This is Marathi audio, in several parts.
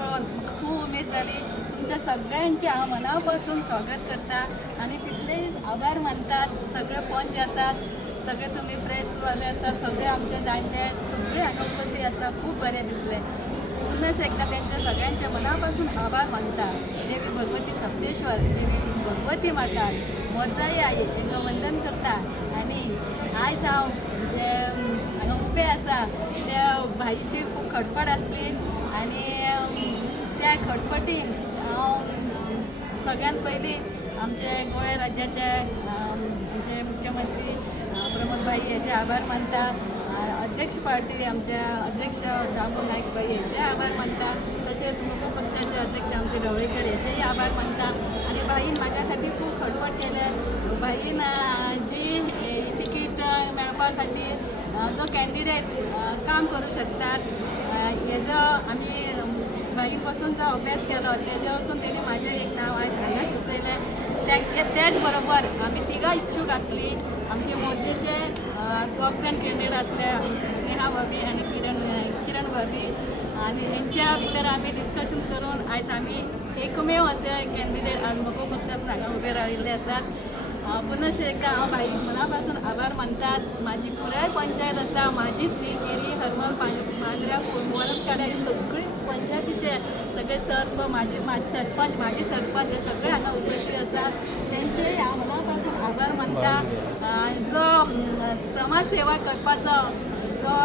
पळोवन खूब उमेद जाली. तुमच्या सगळ्यांचे हांव मनापासून स्वागत करता आणि तितलेय आभार मानतात. सगळे पंच आसात, सगळे तुमी प्रेसवाले आसात, सगळे आमचे जाणटे सगळे हांगा उपस्थित आसा. खूब बरें दिसलें. पुनश एकदा त्यांच्या सगळ्यांचे मनापासून आभार मानता. देवी भगवती सप्तेश्वर, देवी भगवती माता, मोजाई आई हांकां वंदन करता. आणि आयज हांव जे हांगा उबे आसा त्या भाईची खूब खडपड आसली आणि त्या खडपटीन हांव सगळ्यात पयलीं आमचे गोंय राज्याचे आमचे मुख्यमंत्री प्रमोद भाई हेचे आभार मानता. अध्यक्ष पार्टी आमच्या अध्यक्ष दामू नाईक भाई हेचे आभार मानता. तसेच मुख पक्षाचे अध्यक्ष आमचे ढवळेकर हेचेही आभार मानता. आणि भाईन म्हाज्या खातीर खूब खडपट केले. भाईन जी तिकीट मेळपा खातीर जो कॅन्डिडेट काम करूं शकतात हेजो आमी भाईन पासून जो अभ्यास केलो तेजे वचून तेणी म्हाजें एक नांव आयज हांगा सुचयलें. त्याच बरोबर आमी तिगां इच्छूक आसली. आमचे मोर्चेचे दोग जाण कॅन्डिडेट आसले, आमची स्नेहा भाभी आनी किरण भाभी. आणि हेंच्या भितर आमी डिस्कशन करून आयज आमी एकमेव असे कॅन्डिडेट आज मको पक्षासून हांगा उबे राविल्ले आसात. पुनश एकदा हांव भाई मना पासून आभार मानतात. म्हाजी पुराय पंचायत आसा, म्हाजीच न्ही, केरी, हरमल, मांद्र्या, वरसकाड्या ही सगळी पंचायतीचे सगळे माझी सरपंच, माजी सरपंच हे सगळे हांगा उपस्थित आसात. तेंचेय हांव मना पासून आभार मानता. जो समाजसेवा करपाचो जो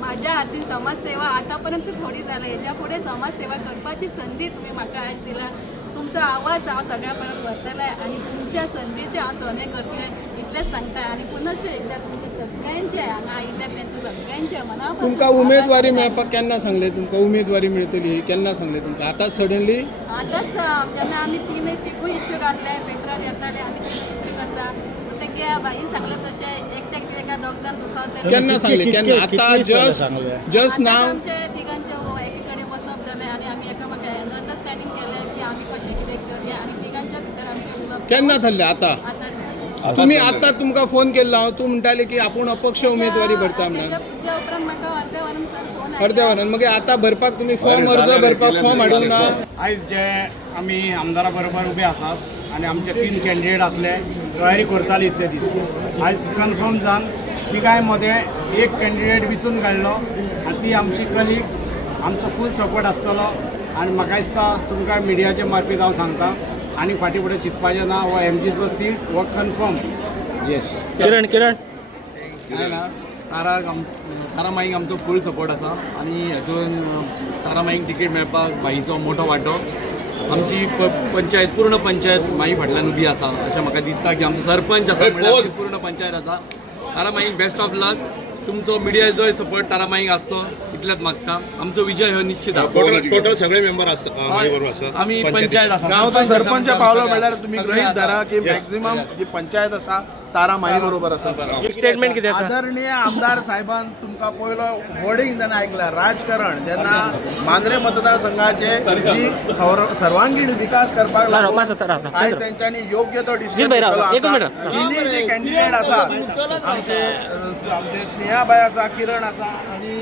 म्हाज्या हातीन समाजसेवा आतापर्यंत थोडी जाल्या, हेज्या फुडें समाजसेवा करपाची संदी तुमी म्हाका आयज दिला. तुमचो आवाज हांव सगळ्या पर्यंत व्हरतलें आणि तुमच्या संदीचे हांव सोने करतलें इतलेंच सांगता. आणि पुनश एकदा तुमचे सगळ्यांचे हांगा आयिल्ले तेंचे सगळ्यांचे मना तुमकां उमेदवारी मेळपाक केन्ना सांगले? तुमकां उमेदवारी मेळटली केन्ना सांगले तुमकां? आतांच सडनली? आतांच जेन्ना आमी तिगूय इच्छूक आसले, पेपरार येताले आमी तिगूय इच्छूक आसा. तेंगे भाईन सांगलें तशें एकट्याक तेका दोग जाण दुखावतले. केन्ना सांगले? केन्ना? आतां जस्ट नाव आमचे तिगांचे एके कडेन बसप जालें आणि आमी एकामेका अंडरस्टँडींग केलें की आमी कशें कितें करया आणि तिगांच्या भितर आमचे उलोवप केन्ना थारले? आतां तुम्ही आता तुमकां फोन केल्लो हांव, तूं म्हणटाली की आपूण अपक्ष उमेदवारी भरता म्हणून. तेच्या उपरांत म्हाका अर्द्या वरान सर फोन अर्द्या वरान मागीर आतां भरपाक तुमी फॉर्म अर्ज भरपाक फॉर्म हाडूंक ना? आयज जे आमी आमदारा बरोबर उबे आसात आणि आमचे 3 कॅन्डिडेट असले तयारी करताले इतले दीस. आयज कन्फर्म जावन तिगाय मध्ये एक कॅन्डिडेट विचून काडलो आणि ती आमची कलीग. आमचो फूल सपोर्ट आसतलो आणि म्हाका दिसता तुमकां मिडियाच्या मार्फत हांव सांगता आणि फाटी फुडें चिंतपाचें ना. हो एमजीचो सीट हो कन्फर्म. येस. किरण तारा माईक आमचो फूल सपोर्ट आसा आणि हेतून तारा माईक तिकेट मेळपाक भाईचो मोठो वांटो. आमची पंचायत पूर्ण पंचायत माई फाटल्यान उबी आसा अशें म्हाका दिसता की आमचो सरपंच आसा म्हणल्यार पूर्ण पंचायत आसा. तारा माईक बेस्ट ऑफ लक. तुमचो मिडियाचोय सपोर्ट तारा माईक आसचो इतलेंच मागता. आमचो विजय हो निश्चित आसा. टोटल सगळे मेंबर आसा. आमी पंचायत आसा. गांवचो सरपंच पावलो म्हणल्यार तुमी गृहीत धरा की मॅक्झिमम जी पंचायत आसा तारा माई बरोबर आसा. स्टेटमेंट कितें आसा? आदरणीय आमदार साहेबान तुमकां पयलो वर्डिंग जेन्ना आयकला राजकारण जेन्ना मांद्रे मतदारसंघाचे जी सर्वांगीण विकास करपाक लागून आयज तेंच्यांनी योग्य तो डिसिजन घेतलो आसा. तिनी जे कॅन्डिडेट आसा आमचे स्नेहाबाई आसा, किरण आसा आणि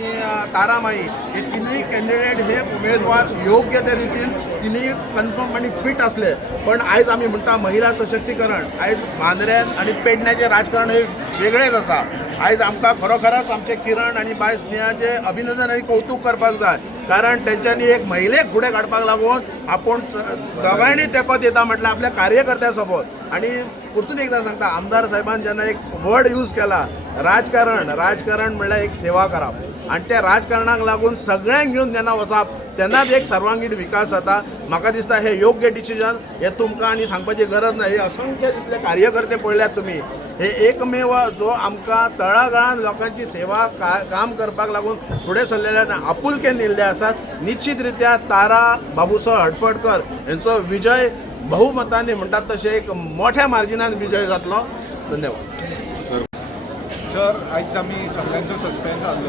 तारामाई हे तिनूय कॅन्डिडेट हे उमेदवार योग्य ते रितीन तिनूय कन्फर्म आणि फिट असले. पण आयज आमी म्हणटा महिला सशक्तीकरण आयज मांद्र्यान आणि पेडण्याचे राजकारण हे वेगळेच आसा. आयज आमकां खरोखरच आमचे किरण आणि बाय स्नेहाचे अभिनंदन आणि कौतुक करपाक जाय. कारण तेंच्यांनी एक महिलेक फुडें काडपाक लागून आपूण दोगांयनी तेंको दिता म्हटल्यार आपल्या कार्यकर्त्यां सोबत. आणि परतून एकदा सांगता आमदार साहेबान जेन्ना एक वर्ड यूज केला राजकारण म्हणल्यार एक सेवा करप आणि त्या राजकारणाक लागून सगळ्यांक घेवन जेन्ना वचप तेन्नाच एक सर्वांगीण विकास जाता. म्हाका दिसता हे योग्य डिसिजन. हे तुमकां आनी सांगपाची गरज ना. हे असंख्य जितले कार्यकर्ते पळयल्यात तुमी हे एकमेव जो आमकां तळागाळांत लोकांची सेवा काम करपाक लागून फुडें सरलेल्या आपुलकेन येयल्ले आसात. निश्चित रित्या तारा बाबूसो हडफडकर हेंचो विजय बहुमतांनी म्हणटात तशें एक मोठ्या मार्जिनान विजय जातलो. धन्यवाद. सर आयज आमी सगळ्यांचो सस्पेन्स आसलो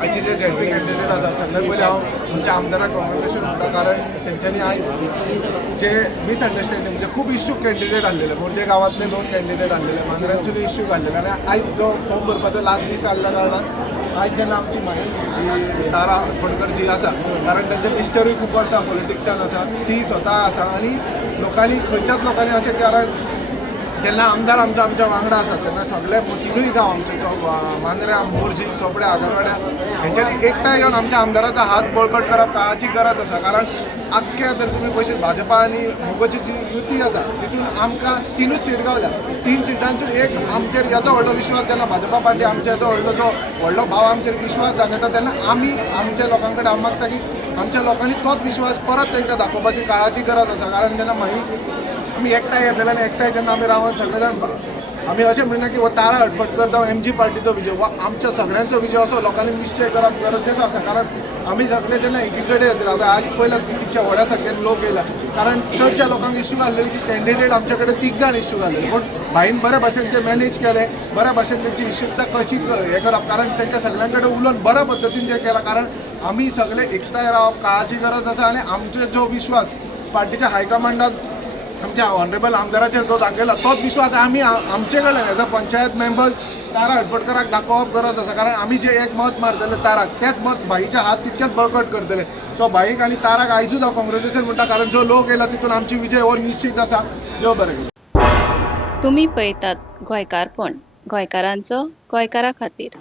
आयचे जे झेडपी कॅन्डिडेट आसात सगळ्यात पयलीं हांव आमच्या आमदाराक कॉंग्रेच्युलेशन म्हणटा, कारण तेंच्यांनी आयज जे मिसअंडरस्टँडिंग म्हणजे खूप इश्यूक कॅन्डिडेट आहलेले, मोरजे गांवांतले 2 कॅन्डिडेट आहलेले, मांद्र्यांतसून इश्यू आहलेले, आनी आयज जो फॉर्म भरपाचो लास्ट दीस आसल्या कारणान आयज जेन्ना आमची माई जी तारा हटफडकर जी आसा, कारण तेंचे मिस्टरूय खूब वर्सां पॉलिटिक्सान आसा, ती स्वता आसा, आनी लोकांनी खंयच्याच लोकांनी अशें कारण जेन्ना आमदार आमच्या वांगडा आसा तेन्ना सगळे तिनूय गांव आमचे मांद्र्या, मोर्जी, चोपड्या, आगरवाड्या हेंच्यांनी एकठांय येवन आमच्या आमदाराचो हात बळकट करप काळाची गरज आसा, कारण आख्खे जर तुमी पळयशीत भाजपा आनी मोगोची जी युती आसा तितून आमकां 3 सीट गावल्या, 3 सिटांसून एक आमचेर येदो व्हडलो विश्वास जेन्ना भाजपा पार्टी आमच्या येदो व्हडलो भाव आमचेर विश्वास दाखयता तेन्ना आमी आमच्या लोकां कडेन हांव मागता की आमच्या लोकांनी तोच विश्वास परत तांकां दाखोवपाची काळाची गरज आसा, कारण जेन्ना आमी एकठांय येतले आनी एकठांय जेन्ना आमी रावन सगळे जाण आमी अशें म्हणना की हो तारा हटफडकर जावं MG पार्टीचो विजय वा आमच्या सगळ्यांचो विजय असो लोकांनी निश्चय करप गरजेचो आसा, कारण आमी सगळे जेन्ना एकी कडेन येतले आता आज पयला कितक्या व्हड्या संख्येन लोक येयला, कारण चडशा लोकांक इश्यू घाल्लेले की कॅन्डिडेट आमचे कडेन 3 जाण इश्यू घाल्लेले, पूण भाईन बऱ्या भाशेन ते मॅनेज केले, बऱ्या भाशेन तेंची इश्यूता कशी हे करप, कारण तेंच्या सगळ्यां कडेन उलोवन बऱ्या पद्दतीन जें केलां, कारण आमी सगळे एकठांय रावप काळाची गरज आसा, आनी आमचो जो विश्वास पार्टीच्या हायकमांडान आमच्या ऑनरेबल आमदाराचेर जो दाखयला तोच विश्वास आमी आमचे कडल्यान एज अ पंचायत मेंबर्स तारा हटफडकराक दाखोवप गरज आसा, कारण आमी जे एक मत मारतले ताराक तेच मत भाईच्या हात तितकेच बळकट करतले. सो भाईक आनी ताराक आयजूच हांव कॉंग्रेच्युलेशन म्हणटा, कारण जो लोक येयला तितून आमची विजय हो निश्चित आसा. देव बरें करूं. तुम्ही पळयतात गोंयकारपण, गोंयकारांचो गोंयकारा खातीर.